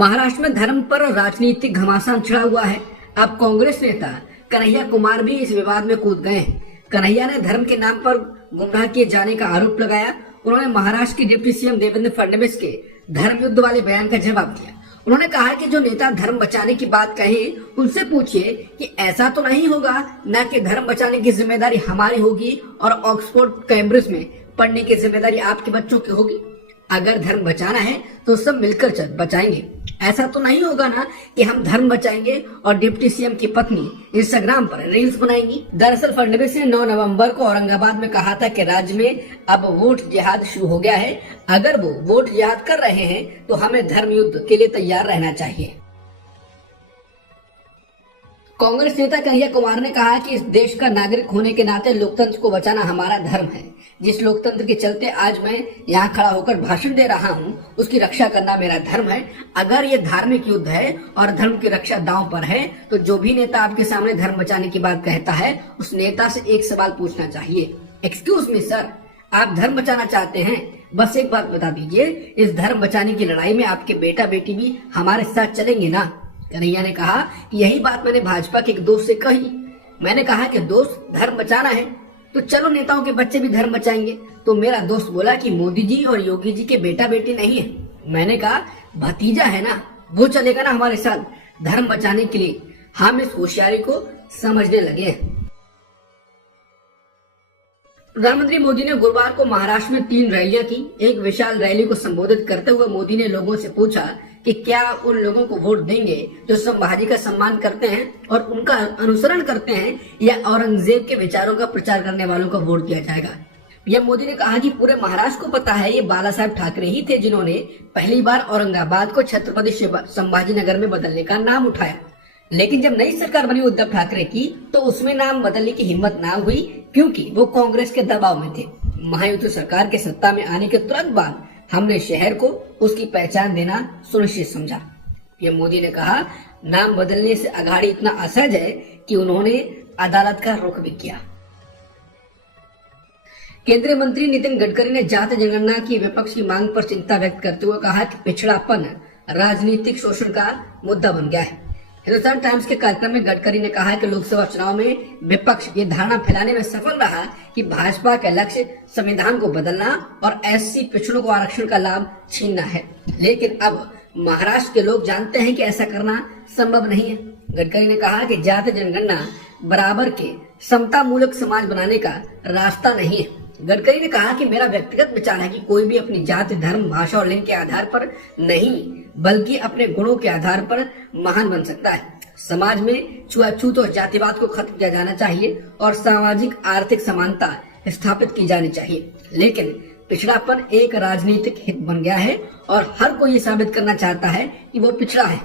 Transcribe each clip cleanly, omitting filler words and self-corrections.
महाराष्ट्र में धर्म पर राजनीतिक घमासान छिड़ा हुआ है। अब कांग्रेस नेता कन्हैया कुमार भी इस विवाद में कूद गए हैं। कन्हैया ने धर्म के नाम पर गुमराह किए जाने का आरोप लगाया। उन्होंने महाराष्ट्र के डिप्टी सीएम देवेंद्र फडणवीस के धर्म युद्ध वाले बयान का जवाब दिया। उन्होंने कहा कि जो नेता धर्म बचाने की बात कहे उनसे पूछिए कि ऐसा तो नहीं होगा न कि धर्म बचाने की जिम्मेदारी हमारी होगी और ऑक्सफोर्ड कैम्ब्रिज में पढ़ने की जिम्मेदारी आपके बच्चों की होगी। अगर धर्म बचाना है तो सब मिलकर चल बचाएंगे। ऐसा तो नहीं होगा ना कि हम धर्म बचाएंगे और डिप्टी सीएम की पत्नी इंस्टाग्राम पर रील्स बनाएंगी। दरअसल फडणवीस ने 9 नवंबर को औरंगाबाद में कहा था कि राज्य में अब वोट जिहाद शुरू हो गया है। अगर वो वोट जिहाद कर रहे हैं तो हमें धर्म युद्ध के लिए तैयार रहना चाहिए। कांग्रेस नेता कन्हैया कुमार ने कहा कि इस देश का नागरिक होने के नाते लोकतंत्र को बचाना हमारा धर्म है। जिस लोकतंत्र के चलते आज मैं यहाँ खड़ा होकर भाषण दे रहा हूँ, उसकी रक्षा करना मेरा धर्म है। अगर ये धार्मिक युद्ध है और धर्म की रक्षा दांव पर है तो जो भी नेता आपके सामने धर्म बचाने की बात कहता है उस नेता से एक सवाल पूछना चाहिए, एक्सक्यूज मी सर, आप धर्म बचाना चाहते हैं? बस एक बात बता दीजिए, इस धर्म बचाने की लड़ाई में आपके बेटा बेटी भी हमारे साथ चलेंगे ना? कन्हैया ने कहा कि यही बात मैंने भाजपा के एक दोस्त से कही। मैंने कहा कि दोस्त, धर्म बचाना है तो चलो नेताओं के बच्चे भी धर्म बचाएंगे। तो मेरा दोस्त बोला कि मोदी जी और योगी जी के बेटा बेटी नहीं है। मैंने कहा भतीजा है ना, वो चलेगा ना हमारे साथ धर्म बचाने के लिए। हम इस होशियारी को समझने लगे हैं। प्रधानमंत्री मोदी ने गुरुवार को महाराष्ट्र में 3 रैलियां की। एक विशाल रैली को संबोधित करते हुए मोदी ने लोगों से पूछा कि क्या उन लोगों को वोट देंगे जो संभाजी का सम्मान करते हैं और उनका अनुसरण करते हैं, या औरंगजेब के विचारों का प्रचार करने वालों को वोट दिया जाएगा। पीएम मोदी ने कहा कि पूरे महाराष्ट्र को पता है ये बाला साहब ठाकरे ही थे जिन्होंने पहली बार औरंगाबाद को छत्रपति संभाजी नगर में बदलने का नाम उठाया। लेकिन जब नई सरकार बनी उद्धव ठाकरे की तो उसमें नाम बदलने की हिम्मत ना हुई, क्योंकि वो कांग्रेस के दबाव में थे। महायुति सरकार के सत्ता में आने के तुरंत बाद हमने शहर को उसकी पहचान देना सुनिश्चित समझा। पीएम मोदी ने कहा, नाम बदलने से अघाड़ी इतना असहज है कि उन्होंने अदालत का रुख भी किया। केंद्रीय मंत्री नितिन गडकरी ने जाति जनगणना की विपक्ष की मांग पर चिंता व्यक्त करते हुए कहा कि पिछड़ापन राजनीतिक शोषण का मुद्दा बन गया है। हिंदुस्तान टाइम्स के कार्यक्रम में गडकरी ने कहा कि लोकसभा चुनाव में विपक्ष ये धारणा फैलाने में सफल रहा कि भाजपा का लक्ष्य संविधान को बदलना और एससी पिछड़ों को आरक्षण का लाभ छीनना है। लेकिन अब महाराष्ट्र के लोग जानते हैं कि ऐसा करना संभव नहीं है। गडकरी ने कहा कि जाति जनगणना बराबर के समता मूलक समाज बनाने का रास्ता नहीं है। गडकरी ने कहा कि मेरा व्यक्तिगत विचार है कि कोई भी अपनी जाति, धर्म, भाषा और लिंग के आधार पर नहीं बल्कि अपने गुणों के आधार पर महान बन सकता है। समाज में छुआछूत और जातिवाद को खत्म किया जाना चाहिए और सामाजिक आर्थिक समानता स्थापित की जानी चाहिए। लेकिन पिछड़ापन एक राजनीतिक हित बन गया है और हर कोई ये साबित करना चाहता है कि वो पिछड़ा है।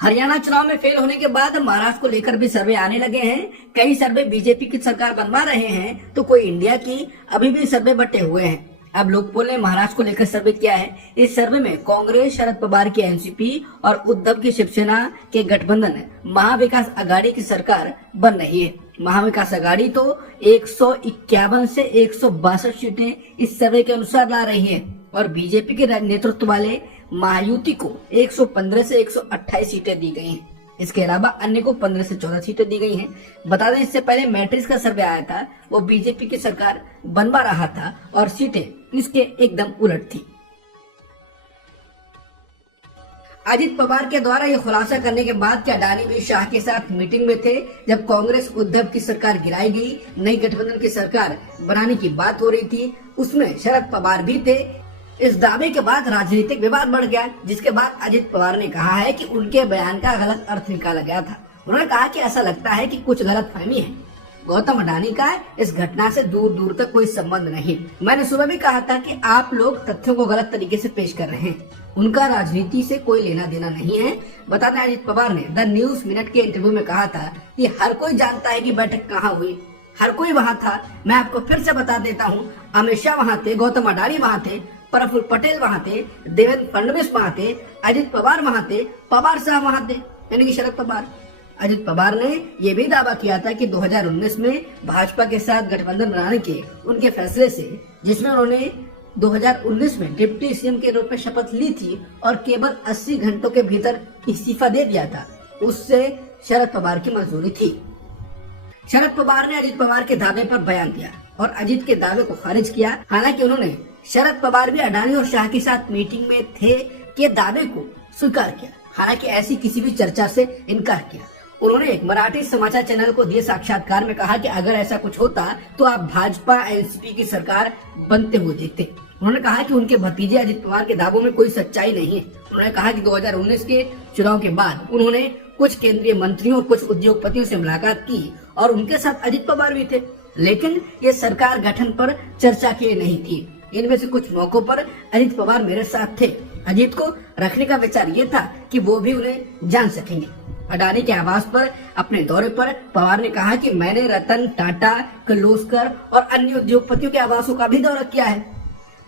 हरियाणा चुनाव में फेल होने के बाद महाराष्ट्र को लेकर भी सर्वे आने लगे हैं। कई सर्वे बीजेपी की सरकार बनवा रहे हैं तो कोई इंडिया की अभी भी सर्वे बटे हुए हैं। अब लोकपोल ने महाराष्ट्र को लेकर सर्वे किया है। इस सर्वे में कांग्रेस, शरद पवार की एनसीपी और उद्धव की शिवसेना के गठबंधन महाविकास आघाड़ी की सरकार बन रही है। महाविकास आघाड़ी तो 151 से 162 सीटें इस सर्वे के अनुसार ला रही है और बीजेपी के नेतृत्व वाले महायुति को 115 से 128 सीटें दी गई हैं। इसके अलावा अन्य को 15 से 14 सीटें दी गई हैं। बता दें, इससे पहले मैट्रिक्स का सर्वे आया था, वो बीजेपी की सरकार बनवा रहा था और सीटें इसके एकदम उलट थी। अजित पवार के द्वारा ये खुलासा करने के बाद कि अडानी भी शाह के साथ मीटिंग में थे जब कांग्रेस उद्धव की सरकार गिराई गई, नई गठबंधन की सरकार बनाने की बात हो रही थी, उसमें शरद पवार भी थे। इस दावे के बाद राजनीतिक विवाद बढ़ गया, जिसके बाद अजित पवार ने कहा है कि उनके बयान का गलत अर्थ निकाला गया था। उन्होंने कहा कि ऐसा लगता है कि कुछ गलतफहमी है। गौतम अडानी का इस घटना से दूर दूर तक कोई संबंध नहीं। मैंने सुबह भी कहा था कि आप लोग तथ्यों को गलत तरीके से पेश कर रहे हैं, उनका राजनीति से कोई लेना देना नहीं है। बता दें, अजित पवार ने द न्यूज मिनट के इंटरव्यू में कहा था कि हर कोई जानता है कि बैठक कहाँ हुई, हर कोई वहाँ था। मैं आपको फिर से बता देता हूँ, अमित शाह वहाँ थे, गौतम अडानी वहाँ थे, प्रफुल्ल पटेल वहाँ थे, देवेंद्र फडणवीस वहाँ थे, अजित पवार वहाँ थे, पवार साहब वहाँ थे, यानी कि शरद पवार। अजित पवार ने यह भी दावा किया था कि 2019 में भाजपा के साथ गठबंधन बनाने के उनके फैसले से, जिसमें उन्होंने 2019 में डिप्टी सीएम के रूप में शपथ ली थी और केवल 80 घंटों के भीतर इस्तीफा दे दिया था, उससे शरद पवार की मंजूरी थी। शरद पवार ने अजित पवार के दावे पर बयान दिया और अजित के दावे को खारिज किया। हालांकि उन्होंने शरद पवार भी अडानी और शाह के साथ मीटिंग में थे के दावे को स्वीकार किया। हालांकि ऐसी किसी भी चर्चा से इनकार किया। उन्होंने एक मराठी समाचार चैनल को दिए साक्षात्कार में कहा कि अगर ऐसा कुछ होता तो आप भाजपा एनसीपी की सरकार बनते हुए देखते। उन्होंने कहा कि उनके भतीजे अजित पवार के दावों में कोई सच्चाई नहीं है। उन्होंने कहा कि 2019 के चुनाव के बाद उन्होंने कुछ केंद्रीय मंत्रियों और कुछ उद्योगपतियों से मुलाकात की और उनके साथ अजित पवार भी थे, लेकिन ये सरकार गठन पर चर्चा की नहीं थी। इनमें से कुछ मौकों पर अजित पवार मेरे साथ थे। अजित को रखने का विचार ये था कि वो भी उन्हें जान सकेंगे। अडानी के आवास पर अपने दौरे पर पवार ने कहा कि मैंने रतन टाटा, किर्लोस्कर और अन्य उद्योगपतियों के आवासों का भी दौरा किया है।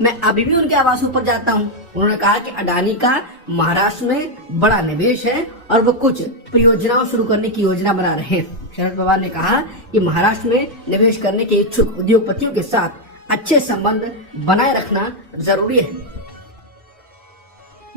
मैं अभी भी उनके आवासों पर जाता हूं। उन्होंने कहा कि अडानी का महाराष्ट्र में बड़ा निवेश है और वो कुछ परियोजनाओं शुरू करने की योजना बना रहे हैं। शरद पवार ने कहा कि महाराष्ट्र में निवेश करने के इच्छुक उद्योगपतियों के साथ अच्छे संबंध बनाए रखना जरूरी है।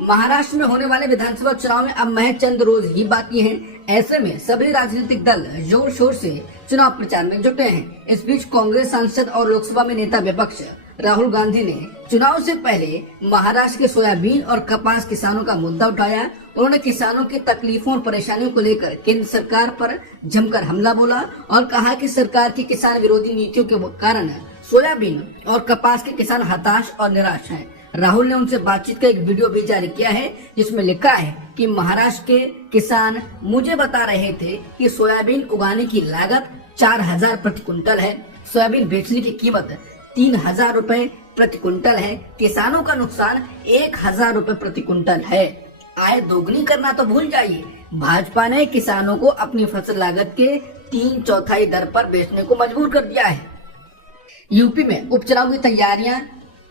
महाराष्ट्र में होने वाले विधानसभा चुनाव में अब महज चंद रोज ही बाकी हैं। ऐसे में सभी राजनीतिक दल जोर शोर से चुनाव प्रचार में जुटे हैं। इस बीच कांग्रेस सांसद और लोकसभा में नेता विपक्ष राहुल गांधी ने चुनाव से पहले महाराष्ट्र के सोयाबीन और कपास किसानों का मुद्दा उठाया। उन्होंने किसानों की तकलीफों और परेशानियों को लेकर केंद्र सरकार पर जमकर हमला बोला और कहा कि सरकार की किसान विरोधी नीतियों के कारण सोयाबीन और कपास के किसान हताश और निराश हैं। राहुल ने उनसे बातचीत का एक वीडियो भी जारी किया है जिसमें लिखा है कि महाराष्ट्र के किसान मुझे बता रहे थे कि सोयाबीन उगाने की लागत 4000 प्रति कुंटल है, सोयाबीन बेचने की कीमत 3000 रुपए प्रति कुंटल है, किसानों का नुकसान 1000 रुपए प्रति कुंटल है। आय दोगुनी करना तो भूल जाइए, भाजपा ने किसानों को अपनी फसल लागत के 3/4 दर पर बेचने को मजबूर कर दिया है। यूपी में उपचुनाव की तैयारियां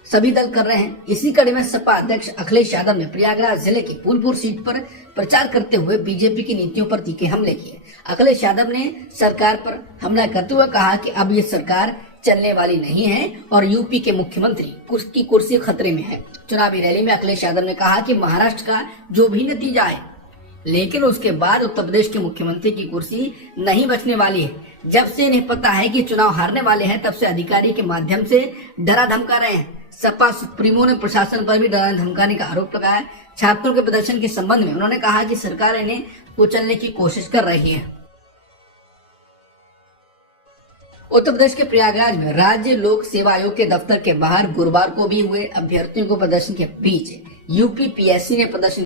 सभी दल कर रहे हैं। इसी कड़ी में सपा अध्यक्ष अखिलेश यादव ने प्रयागराज जिले की फूलपुर सीट पर प्रचार करते हुए बीजेपी की नीतियों पर तीखे हमले किए। अखिलेश यादव ने सरकार पर हमला करते हुए कहा कि अब ये सरकार चलने वाली नहीं है और यूपी के मुख्यमंत्री की कुर्सी खतरे में है। चुनावी रैली में अखिलेश यादव ने कहा कि महाराष्ट्र का जो भी नतीजा है, लेकिन उसके बाद उत्तर प्रदेश के मुख्यमंत्री की कुर्सी नहीं बचने वाली है। जब से इन्हें पता है कि चुनाव हारने वाले हैं, तब से अधिकारी के माध्यम से डरा धमका रहे हैं। सपा सुप्रीमो ने प्रशासन पर भी डराने धमकाने का आरोप लगाया। छात्रों के प्रदर्शन के संबंध में उन्होंने कहा कि सरकार इन्हें कुचलने की कोशिश कर रही है। उत्तर प्रदेश के प्रयागराज में राज्य लोक सेवा आयोग के दफ्तर के बाहर गुरुवार को भी हुए अभ्यर्थियों को प्रदर्शन के बीच यूपी पीएससी ने प्रदर्शन